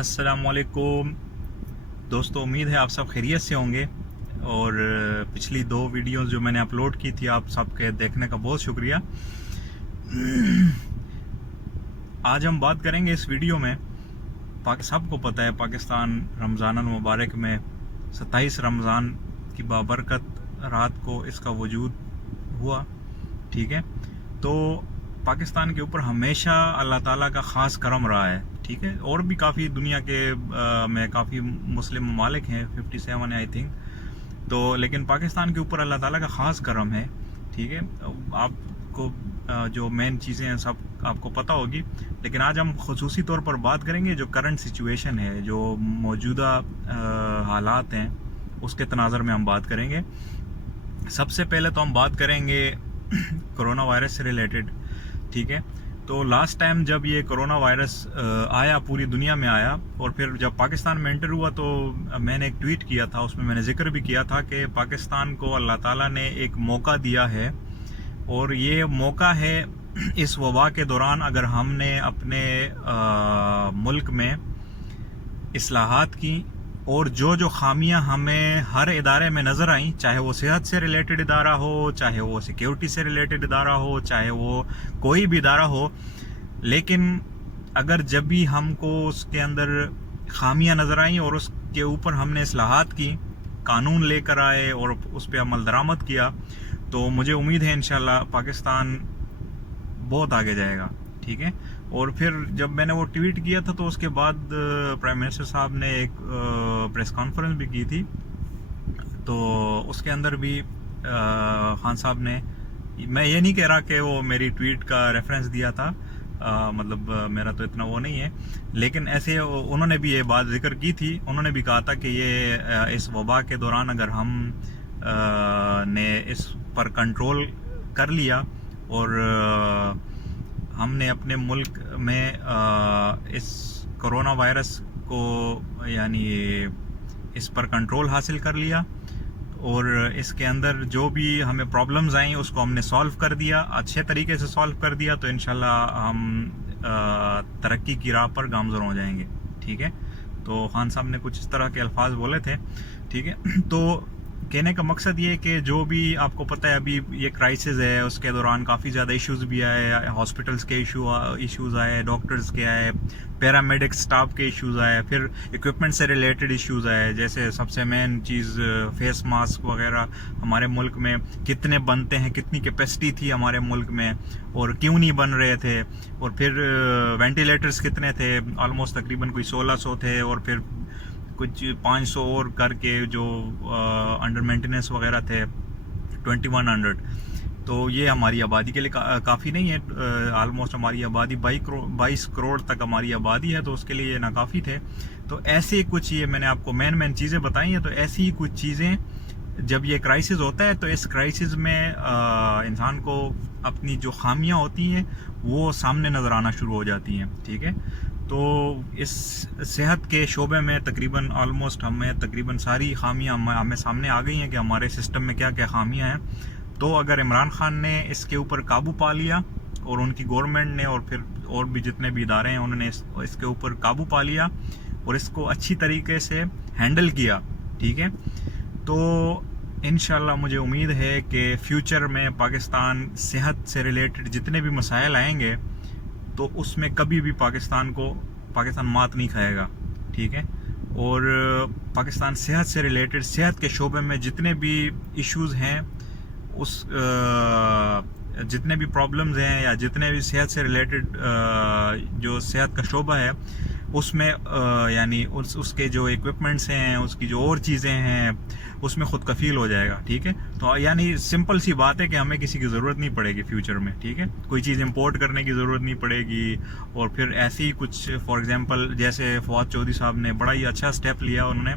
السلام علیکم دوستوں، امید ہے آپ سب خیریت سے ہوں گے۔ اور پچھلی 2 ویڈیوز جو میں نے اپلوڈ کی تھی، آپ سب کے دیکھنے کا بہت شکریہ۔ آج ہم بات کریں گے اس ویڈیو میں، سب کو پتہ ہے پاکستان رمضان المبارک میں 27 رمضان کی بابرکت رات کو اس کا وجود ہوا، ٹھیک ہے۔ تو پاکستان کے اوپر ہمیشہ اللہ تعالیٰ کا خاص کرم رہا ہے، ٹھیک ہے۔ اور بھی کافی دنیا کے میں کافی مسلم ممالک ہیں، 57 آئی تھنک، تو لیکن پاکستان کے اوپر اللہ تعالیٰ کا خاص کرم ہے، ٹھیک ہے۔ آپ کو جو مین چیزیں ہیں سب آپ کو پتہ ہوگی، لیکن آج ہم خصوصی طور پر بات کریں گے جو کرنٹ سچویشن ہے، جو موجودہ حالات ہیں، اس کے تناظر میں ہم بات کریں گے۔ سب سے پہلے تو ہم بات کریں گے کرونا وائرس سے ریلیٹڈ، ٹھیک ہے۔ تو لاسٹ ٹائم جب یہ کرونا وائرس آیا، پوری دنیا میں آیا، اور پھر جب پاکستان میں انٹر ہوا تو میں نے ایک ٹویٹ کیا تھا، اس میں نے ذکر بھی کیا تھا کہ پاکستان کو اللہ تعالیٰ نے ایک موقع دیا ہے، اور یہ موقع ہے اس وبا کے دوران اگر ہم نے اپنے ملک میں اصلاحات کی، اور جو خامیاں ہمیں ہر ادارے میں نظر آئیں، چاہے وہ صحت سے ریلیٹڈ ادارہ ہو، چاہے وہ سیکیورٹی سے ریلیٹڈ ادارہ ہو، چاہے وہ کوئی بھی ادارہ ہو، لیکن اگر جب بھی ہم کو اس کے اندر خامیاں نظر آئیں اور اس کے اوپر ہم نے اصلاحات کی، قانون لے کر آئے اور اس پہ عمل درآمد کیا، تو مجھے امید ہے انشاءاللہ پاکستان بہت آگے جائے گا، ٹھیک ہے۔ اور پھر جب میں نے وہ ٹویٹ کیا تھا تو اس کے بعد پرائم منسٹر صاحب نے ایک پریس کانفرنس بھی کی تھی، تو اس کے اندر بھی خان صاحب نے، میں یہ نہیں کہہ رہا کہ وہ میری ٹویٹ کا ریفرنس دیا تھا، مطلب میرا تو اتنا وہ نہیں ہے، لیکن ایسے انہوں نے بھی یہ بات ذکر کی تھی، انہوں نے بھی کہا تھا کہ یہ اس وبا کے دوران اگر ہم نے اس پر کنٹرول کر لیا اور ہم نے اپنے ملک میں اس کرونا وائرس کو یعنی اس پر کنٹرول حاصل کر لیا، اور اس کے اندر جو بھی ہمیں پرابلمز آئیں اس کو ہم نے سالو کر دیا، اچھے طریقے سے سالو کر دیا، تو انشاءاللہ ہم ترقی کی راہ پر گامزن ہو جائیں گے، ٹھیک ہے۔ تو خان صاحب نے کچھ اس طرح کے الفاظ بولے تھے، ٹھیک ہے۔ تو کہنے کا مقصد یہ کہ جو بھی آپ کو پتہ ہے ابھی یہ کرائسس ہے، اس کے دوران کافی زیادہ ایشوز بھی آئے، ہاسپٹلس کے ایشوز آئے، ڈاکٹرز کے آئے، پیرامیڈک سٹاف کے ایشوز آئے، پھر ایکوپمنٹ سے ریلیٹڈ ایشوز آئے، جیسے سب سے مین چیز فیس ماسک وغیرہ ہمارے ملک میں کتنے بنتے ہیں، کتنی کیپیسٹی تھی ہمارے ملک میں اور کیوں نہیں بن رہے تھے، اور پھر وینٹیلیٹرز کتنے تھے، آلموسٹ تقریباً کوئی 1600 تھے، اور پھر کچھ 500 اور کر کے جو انڈر مینٹیننس وغیرہ تھے 2100۔ تو یہ ہماری آبادی کے لیے کافی نہیں ہے، آلموسٹ ہماری آبادی 22 کروڑ تک ہماری آبادی ہے، تو اس کے لیے یہ ناکافی تھے۔ تو ایسے کچھ، یہ میں نے آپ کو مین چیزیں بتائی ہیں، تو ایسی ہی کچھ چیزیں جب یہ کرائسس ہوتا ہے تو اس کرائسس میں انسان کو اپنی جو خامیاں ہوتی ہیں وہ سامنے نظر آنا شروع ہو جاتی ہیں، ٹھیک ہے۔ تو اس صحت کے شعبے میں تقریباً آلموسٹ ہمیں تقریباً ساری خامیاں ہمیں سامنے آ گئی ہیں کہ ہمارے سسٹم میں کیا کیا خامیاں ہیں۔ تو اگر عمران خان نے اس کے اوپر قابو پا لیا، اور ان کی گورنمنٹ نے، اور پھر اور بھی جتنے بھی ادارے ہیں انہوں نے اس کے اوپر قابو پا لیا اور اس کو اچھی طریقے سے ہینڈل کیا، ٹھیک ہے، تو انشاءاللہ مجھے امید ہے کہ فیوچر میں پاکستان صحت سے ریلیٹڈ جتنے بھی مسائل آئیں گے تو اس میں کبھی بھی پاکستان مات نہیں کھائے گا، ٹھیک ہے۔ اور پاکستان صحت سے ریلیٹڈ، صحت کے شعبے میں جتنے بھی ایشوز ہیں، اس جتنے بھی پرابلمز ہیں یا جتنے بھی صحت سے ریلیٹڈ جو صحت کا شعبہ ہے اس میں یعنی اس کے جو ایکوپمنٹس ہیں، اس کی جو اور چیزیں ہیں، اس میں خود کفیل ہو جائے گا، ٹھیک ہے۔ تو یعنی سمپل سی بات ہے کہ ہمیں کسی کی ضرورت نہیں پڑے گی فیوچر میں، ٹھیک ہے، کوئی چیز امپورٹ کرنے کی ضرورت نہیں پڑے گی۔ اور پھر ایسی ہی کچھ فار ایگزامپل جیسے فواد چودھری صاحب نے بڑا ہی اچھا سٹیپ لیا، انہوں نے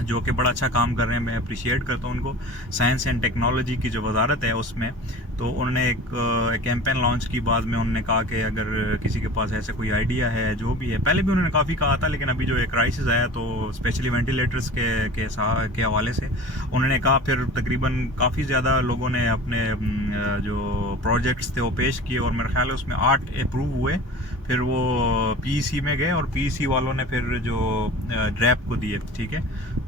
جو کہ بڑا اچھا کام کر رہے ہیں. میں اپریشیٹ کرتا ہوں ان کو. سائنس اینڈ ٹیکنالوجی کی جو وزارت ہے اس میں تو انہوں نے ایک کیمپین لانچ کی. بعد میں انہوں نے کہا کہ اگر کسی کے پاس ایسے کوئی آئیڈیا ہے جو بھی ہے, پہلے بھی انہوں نے کافی کہا تھا, لیکن ابھی جو ایک کرائسس آیا تو اسپیشلی وینٹیلیٹرس کے حوالے سے انہوں نے کہا. پھر تقریباً کافی زیادہ لوگوں نے اپنے جو پروجیکٹس تھے وہ پیش کیے, اور میرے خیال ہے اس میں 8 اپروو ہوئے. پھر وہ پی سی میں گئے, اور پی سی والوں نے پھر جو ڈریپ کو دیے. ٹھیک ہے,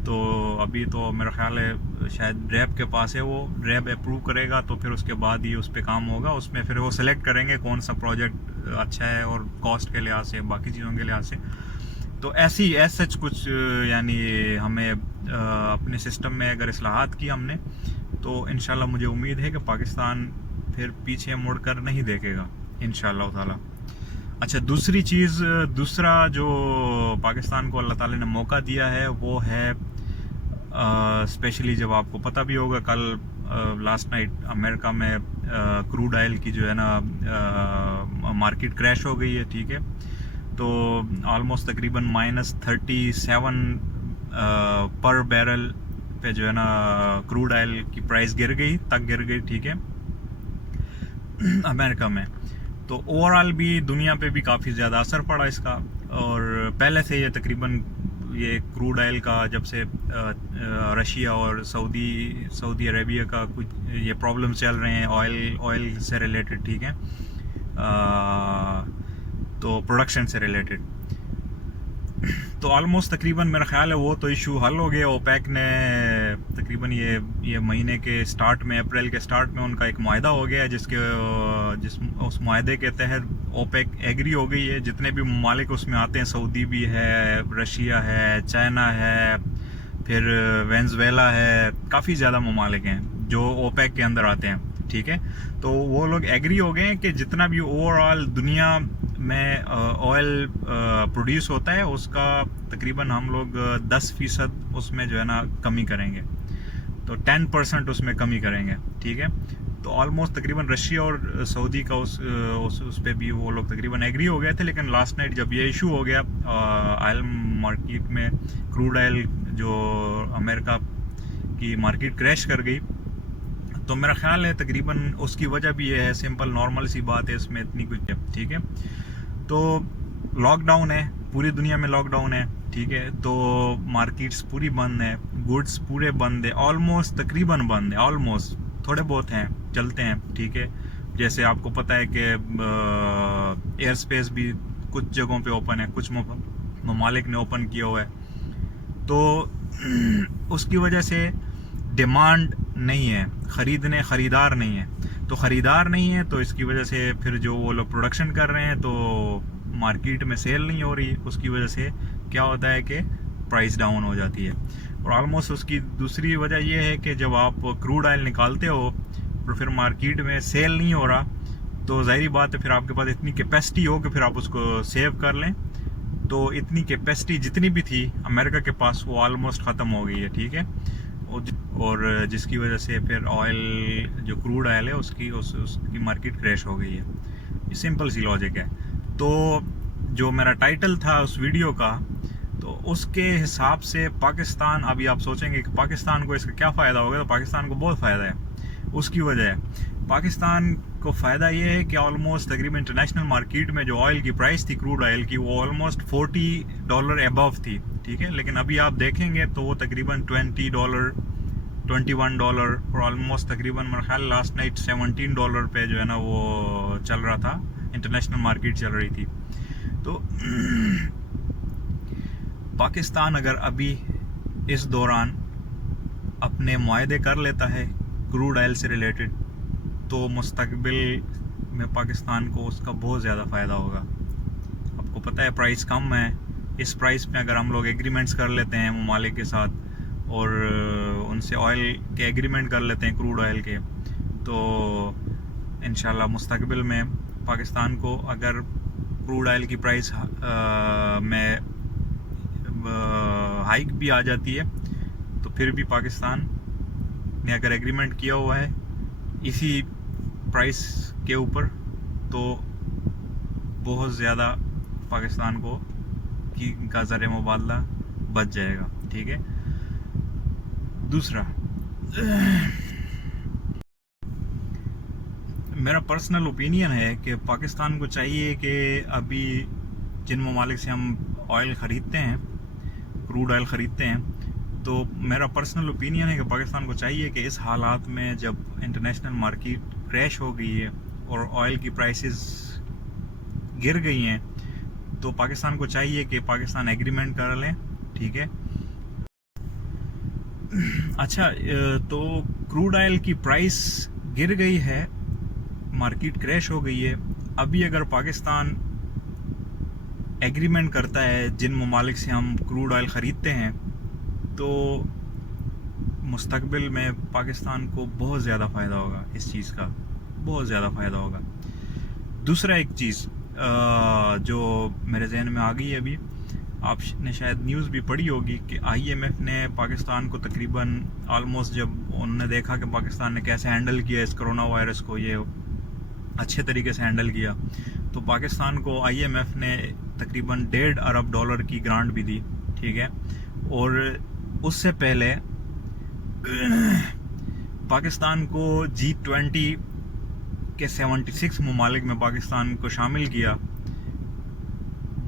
تو ابھی تو میرا خیال ہے شاید ڈریپ کے پاس ہے, وہ ڈریپ اپروو کرے گا تو پھر اس کے بعد ہی اس پہ کام ہوگا. اس میں پھر وہ سلیکٹ کریں گے کون سا پروجیکٹ اچھا ہے, اور کاسٹ کے لحاظ سے, باقی چیزوں کے لحاظ سے. تو ایسی سچ کچھ یعنی ہمیں اپنے سسٹم میں اگر اصلاحات کی ہم نے, تو انشاءاللہ مجھے امید ہے کہ پاکستان پھر پیچھے مڑ کر نہیں دیکھے گا انشاءاللہ تعالی. اچھا, دوسری چیز, دوسرا جو پاکستان کو اللہ تعالی نے موقع دیا ہے وہ ہے اسپیشلی جب آپ کو پتہ بھی ہوگا کل لاسٹ نائٹ امریکہ میں کروڈ آئل کی جو ہے نا مارکیٹ کریش ہو گئی ہے. ٹھیک ہے, تو آلموسٹ تقریباً -37 پر بیرل پہ جو ہے نا کروڈ آئل کی پرائس گر گئی. ٹھیک ہے, امریکہ میں. تو اوور آل بھی دنیا پہ بھی کافی زیادہ اثر پڑا اس کا. اور پہلے سے یہ تقریباً یہ کروڈ آئل کا جب سے رشیا اور سعودی عربیہ کا کچھ یہ پرابلم چل رہے ہیں آئل سے ریلیٹڈ. ٹھیک ہے, تو پروڈکشن سے ریلیٹڈ, تو آلموسٹ تقریباً میرا خیال ہے وہ تو ایشو حل ہو گیا. اوپیک نے تقریباً یہ مہینے کے سٹارٹ میں, اپریل کے سٹارٹ میں ان کا ایک معاہدہ ہو گیا اس معاہدے کے تحت اوپیک ایگری ہو گئی ہے. جتنے بھی ممالک اس میں آتے ہیں, سعودی بھی ہے, رشیا ہے, چائنا ہے, پھر وینزویلا ہے, کافی زیادہ ممالک ہیں جو اوپیک کے اندر آتے ہیں. ٹھیک ہے, تو وہ لوگ ایگری ہو گئے ہیں کہ جتنا بھی اوور آل دنیا میں آئل پروڈیوس ہوتا ہے اس کا تقریباً ہم لوگ 10% اس میں جو ہے نا کمی کریں گے, تو 10% اس میں کمی کریں گے. ٹھیک ہے, تو آلموسٹ تقریباً رشیا اور سعودی کا اس پہ بھی وہ لوگ تقریباً ایگری ہو گئے تھے. لیکن لاسٹ نائٹ جب یہ ایشو ہو گیا آئل مارکیٹ میں, کروڈ آئل جو امریکہ کی مارکیٹ کریش کر گئی, تو میرا خیال ہے تقریباً اس کی وجہ بھی یہ ہے, سمپل نارمل سی بات ہے, اس میں اتنی کچھ. ٹھیک ہے, تو لاک ڈاؤن ہے, پوری دنیا میں لاک ڈاؤن ہے. ٹھیک ہے, تو مارکیٹس پوری بند ہیں, گڈس پورے بند ہیں, آلموسٹ تقریباً بند ہیں, آلموسٹ تھوڑے بہت ہیں چلتے ہیں. ٹھیک ہے, جیسے آپ کو پتہ ہے کہ ایئر سپیس بھی کچھ جگہوں پہ اوپن ہے, کچھ ممالک نے اوپن کیا ہوا ہے. تو اس کی وجہ سے ڈیمانڈ نہیں ہے, خریدار نہیں ہے. تو خریدار نہیں ہے تو اس کی وجہ سے پھر جو وہ لوگ پروڈکشن کر رہے ہیں تو مارکیٹ میں سیل نہیں ہو رہی. اس کی وجہ سے کیا ہوتا ہے کہ پرائس ڈاؤن ہو جاتی ہے. اور آلموسٹ اس کی دوسری وجہ یہ ہے کہ جب آپ کروڈ آئل نکالتے ہو اور پھر مارکیٹ میں سیل نہیں ہو رہا, تو ظاہری بات ہے پھر آپ کے پاس اتنی کیپیسٹی ہو کہ پھر آپ اس کو سیو کر لیں. تو اتنی کیپیسٹی جتنی بھی تھی امریکہ کے پاس وہ آلموسٹ ختم ہو گئی ہے. ٹھیک ہے, اور جس کی وجہ سے پھر آئل جو کروڈ آئل ہے اس کی مارکیٹ کریش ہو گئی ہے. یہ سمپل سی لاجک ہے. تو جو میرا ٹائٹل تھا اس ویڈیو کا, تو اس کے حساب سے پاکستان, ابھی آپ سوچیں گے کہ پاکستان کو اس کا کیا فائدہ ہوگا, تو پاکستان کو بہت فائدہ ہے. اس کی وجہ ہے, پاکستان کو فائدہ یہ ہے کہ آلموسٹ تقریباً انٹرنیشنل مارکیٹ میں جو آئل کی پرائس تھی کروڈ آئل کی, وہ آلموسٹ $40 ابو تھی. ٹھیک ہے, لیکن ابھی آپ دیکھیں گے تو وہ تقریباً $20 $21 اور آلموسٹ تقریباً میرا خیال لاسٹ نائٹ $17 پہ جو ہے نا وہ چل رہا تھا, انٹرنیشنل مارکیٹ چل رہی تھی. تو پاکستان اگر ابھی اس دوران اپنے معاہدے کر لیتا ہے کروڈ آئل سے ریلیٹڈ, تو مستقبل میں پاکستان کو اس کا بہت زیادہ فائدہ ہوگا. آپ کو پتہ ہے پرائس کم ہے, اس پرائس پہ اگر ہم لوگ ایگریمنٹس کر لیتے ہیں ممالک کے ساتھ اور ان سے آئل کے ایگریمنٹ کر لیتے ہیں کروڈ آئل کے, تو انشاءاللہ مستقبل میں پاکستان کو اگر کروڈ آئل کی پرائس میں ہائک بھی آ جاتی ہے, تو پھر بھی پاکستان نے اگر ایگریمنٹ کیا ہوا ہے اسی پرائس کے اوپر, تو بہت زیادہ پاکستان کو کا زر مبادلہ بچ جائے گا. ٹھیک ہے, دوسرا میرا پرسنل اوپینین ہے کہ پاکستان کو چاہیے کہ ابھی جن ممالک سے ہم آئل خریدتے ہیں، کروڈ آئل خریدتے ہیں، تو میرا پرسنل اوپینین ہے کہ پاکستان کو چاہیے کہ اس حالات میں جب انٹرنیشنل مارکیٹ کریش ہو گئی ہے اور آئل کی پرائسز گر گئی ہیں، تو پاکستان کو چاہیے کہ پاکستان ایگریمنٹ کر لیں. ٹھیک ہے. اچھا، تو کروڈ آئل کی پرائس گر گئی ہے، مارکیٹ کریش ہو گئی ہے. ابھی اگر پاکستان ایگریمنٹ کرتا ہے جن ممالک سے ہم کروڈ آئل خریدتے ہیں، تو مستقبل میں پاکستان کو بہت زیادہ فائدہ ہوگا، اس چیز کا بہت زیادہ فائدہ ہوگا. دوسرا ایک چیز جو میرے ذہن میں آ گئی ہے، ابھی آپ نے شاید نیوز بھی پڑھی ہوگی کہ آئی ایم ایف نے پاکستان کو تقریباً آلموسٹ، جب انہوں نے دیکھا کہ پاکستان نے کیسے ہینڈل کیا اس کرونا وائرس کو، یہ اچھے طریقے سے ہینڈل کیا، تو پاکستان کو آئی ایم ایف نے تقریباً $1.5 ارب کی گرانٹ بھی دی. ٹھیک ہے. اور اس سے پہلے پاکستان کو G20 کے 76 ممالک میں پاکستان کو شامل کیا.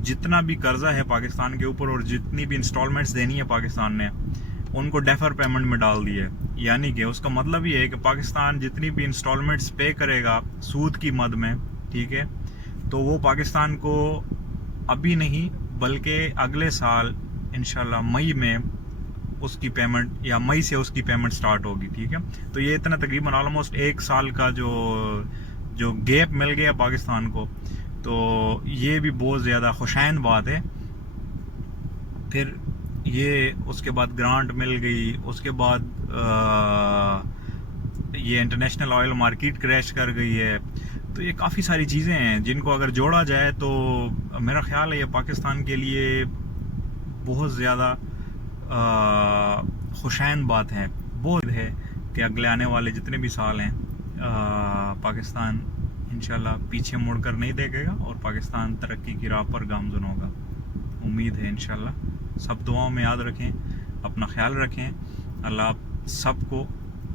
جتنا بھی قرضہ ہے پاکستان کے اوپر اور جتنی بھی انسٹالمنٹس دینی ہے پاکستان نے، ان کو ڈیفر پیمنٹ میں ڈال دی ہے. یعنی کہ اس کا مطلب یہ ہے کہ پاکستان جتنی بھی انسٹالمنٹس پے کرے گا سود کی مد میں، ٹھیک ہے، تو وہ پاکستان کو ابھی نہیں بلکہ اگلے سال انشاءاللہ مئی میں اس کی پیمنٹ، یا مئی سے اس کی پیمنٹ سٹارٹ ہوگی. ٹھیک ہے. تو یہ اتنا تقریباً آلموسٹ 1 سال کا جو گیپ مل گیا پاکستان کو، تو یہ بھی بہت زیادہ خوشائند بات ہے. پھر یہ اس کے بعد گرانٹ مل گئی، اس کے بعد یہ انٹرنیشنل آئل مارکیٹ کریش کر گئی ہے. تو یہ کافی ساری چیزیں ہیں جن کو اگر جوڑا جائے تو میرا خیال ہے یہ پاکستان کے لیے بہت زیادہ خوشائند بات ہے. بہت ہے کہ اگلے آنے والے جتنے بھی سال ہیں پاکستان انشاءاللہ پیچھے مڑ کر نہیں دیکھے گا اور پاکستان ترقی کی راہ پر گامزن ہوگا. امید ہے انشاءاللہ. سب دعاؤں میں یاد رکھیں، اپنا خیال رکھیں. اللہ آپ سب کو،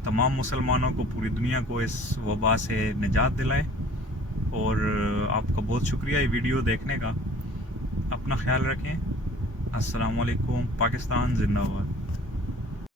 تمام مسلمانوں کو، پوری دنیا کو اس وبا سے نجات دلائے. اور آپ کا بہت شکریہ یہ ویڈیو دیکھنے کا. اپنا خیال رکھیں. السلام علیکم. پاکستان زندہ باد.